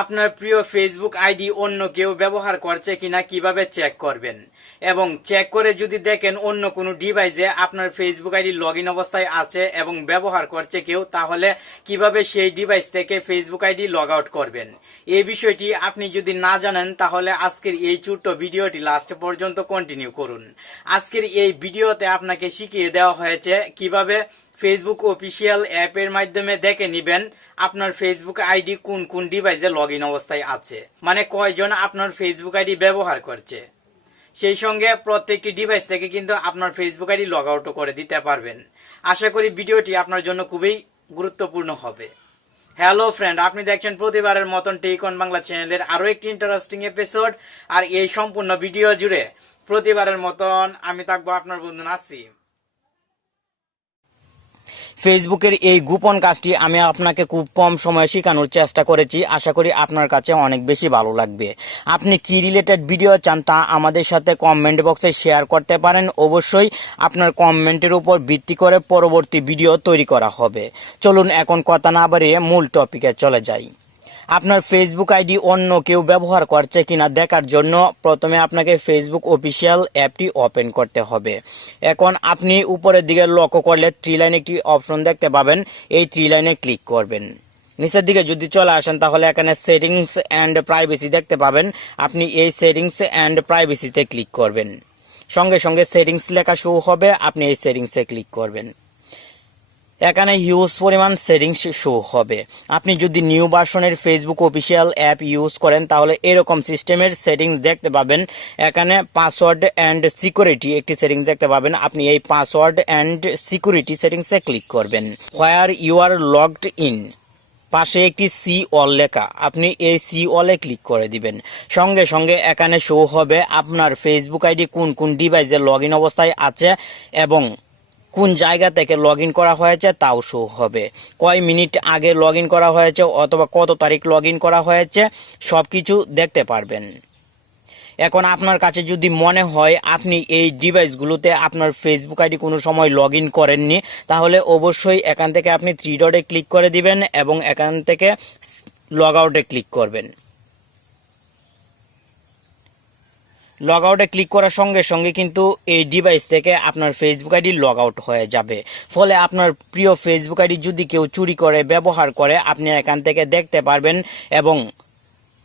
আপনার প্রিয় Facebook ID অন্য কেউ ব্যবহার করছে কিনা কিভাবে চেক করবেন, এবং চেক করে যদি দেখেন অন্য কোনো ডিভাইসে আপনার ফেসবুক আইডি লগ ইন অবস্থায় আছে এবং ব্যবহার করছে কেউ, তাহলে কিভাবে সেই ডিভাইস থেকে ফেসবুক আইডি লগ আউট করবেন। এই বিষয়টি আপনি যদি না জানেন তাহলে আজকের এই ছোট্ট ভিডিওটি লাস্ট পর্যন্ত কন্টিনিউ করুন। আজকের এই ভিডিওতে আপনাকে শিখিয়ে দেওয়া হয়েছে কিভাবে ফেসবুক অফিসিয়াল অ্যাপের মাধ্যমে দেখে নিবেন আপনার ফেসবুক আইডি কোন কোন ডিভাইসে লগ ইন অবস্থায় আছে, মানে কয়জন আপনার ফেসবুক আইডি ব্যবহার করছে। সেই সঙ্গে প্রত্যেকটি ডিভাইস থেকে কিন্তু আপনার ফেসবুক আইডি লগ আউটও করে দিতে পারবেন। আশা করি ভিডিওটি আপনার জন্য খুবই গুরুত্বপূর্ণ হবে। হ্যালো ফ্রেন্ড, আপনি দেখছেন প্রতিবারের মতন টেকন বাংলা চ্যানেলের আরো একটি ইন্টারেস্টিং এপিসোড। আর এই সম্পূর্ণ ভিডিও জুড়ে প্রতিবারের মতন আমি থাকবো আপনার বন্ধু নাসিম। ফেসবুকের এই গোপন কাজটি আমি আপনাকে খুব কম সময়ে শেখানোর চেষ্টা করেছি। আশা করি আপনার কাছে অনেক বেশি ভালো লাগবে। আপনি কি রিলেটেড ভিডিও চান তা আমাদের সাথে কমেন্ট বক্সে শেয়ার করতে পারেন। অবশ্যই আপনার কমেন্টের উপর ভিত্তি করে পরবর্তী ভিডিও তৈরি করা হবে। চলুন এখন কথা না বাড়িয়ে মূল টপিকে চলে যাই। আপনার ফেসবুক আইডি অন্য কেউ ব্যবহার করছে কিনা দেখার জন্য প্রথমে আপনাকে ফেসবুক অফিসিয়াল অ্যাপটি ওপেন করতে হবে। এখন আপনি উপরের দিকে লক্ষ্য করলে থ্রি লাইন একটি অপশন দেখতে পাবেন, এই থ্রি লাইনে ক্লিক করবেন। নিচের দিকে যদি চলে আসেন তাহলে এখানে সেটিংস অ্যান্ড প্রাইভেসি দেখতে পাবেন, আপনি এই সেটিংস অ্যান্ড প্রাইভেসিতে ক্লিক করবেন। সঙ্গে সঙ্গে সেটিংস লেখা শো হবে, আপনি এই সেটিংসে ক্লিক করবেন। এখানে হিউজ পরিমাণ সেটিংস শো হবে। আপনি যদি নিউ ভার্সনের ফেসবুক অফিসিয়াল অ্যাপ ইউজ করেন তাহলে এরকম সিস্টেমের সেটিংস দেখতে পাবেন। এখানে পাসওয়ার্ড অ্যান্ড সিকিউরিটি একটি সেটিংস দেখতে পাবেন, আপনি এই পাসওয়ার্ড অ্যান্ড সিকিউরিটি সেটিংসে ক্লিক করবেন। Where you are logged in পাশে একটি সি অল লেখা, আপনি এই সি অলে ক্লিক করে দিবেন। সঙ্গে সঙ্গে এখানে শো হবে আপনার ফেসবুক আইডি কোন কোন ডিভাইসে লগ ইন অবস্থায় আছে এবং কোন জায়গা থেকে লগ ইন করা হয়েছে তাও শো হবে। কয় মিনিট আগে লগ ইন করা হয়েছে অথবা কত তারিখ লগ ইন করা হয়েছে সব কিছু দেখতে পারবেন। এখন আপনার কাছে যদি মনে হয় আপনি এই ডিভাইসগুলোতে আপনার ফেসবুক আইডি কোনো সময় লগ ইন করেননি, তাহলে অবশ্যই এখান থেকে আপনি থ্রি ডটে ক্লিক করে দিবেন এবং এখান থেকে লগ আউটে ক্লিক করবেন। লগ আউটে ক্লিক করার সঙ্গে সঙ্গে কিন্তু এই ডিভাইস থেকে আপনার ফেসবুক আইডি লগ আউট হয়ে যাবে। ফলে আপনার প্রিয় ফেসবুক আইডি যদি কেউ চুরি করে ব্যবহার করে আপনি এখান থেকে দেখতে পারবেন এবং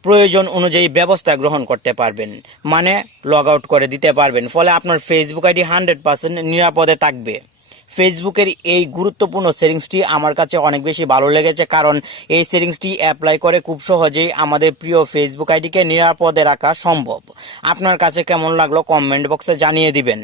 প্রয়োজন অনুযায়ী ব্যবস্থা গ্রহণ করতে পারবেন, মানে লগ আউট করে দিতে পারবেন। ফলে আপনার ফেসবুক আইডি 100% নিরাপদে থাকবে। ফেসবুকের এই গুরুত্বপূর্ণ সেটিংসটি আমার কাছে অনেক বেশি ভালো লেগেছে, কারণ এই সেটিংসটি অ্যাপ্লাই করে খুব সহজেই আমাদের প্রিয় ফেসবুক আইডিকে নিরাপদে রাখা সম্ভব। আপনার কাছে কেমন লাগলো কমেন্ট বক্সে জানিয়ে দিবেন।